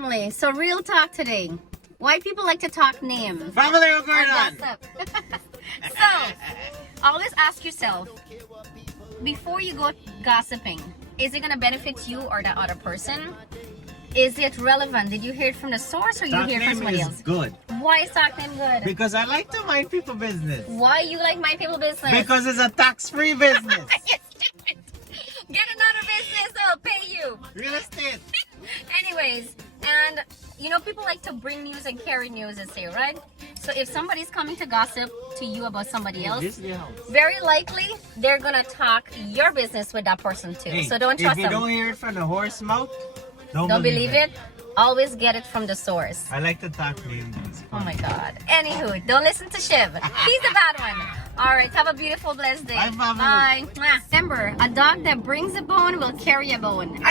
family. So real talk today. Why people like to talk names? Family, what's going on? So, always ask yourself, before you go gossiping, is it going to benefit you or the other person? Is it relevant? Did you hear it from the source or you Talk hear it from name somebody is else? good. Why is talk name good? Because I like to mind people business. Why you like my people business? Because it's a tax-free business. Get another business, I'll pay you. Real estate. Anyways, and you know, people like to bring news and carry news and say, right? So if somebody's coming to gossip to you about somebody else, This is the house. very likely they're gonna talk your business with that person too. Hey, So don't trust if you them. don't hear it from the horse mouth, don't Believe it. Always get it from the source. I like to talk names. Oh my God. Anywho, don't listen to Shiv. He's the bad one. All right. Have a beautiful, blessed day. Bye, family. Bye. Mwah. Remember, a dog that brings a bone will carry a bone.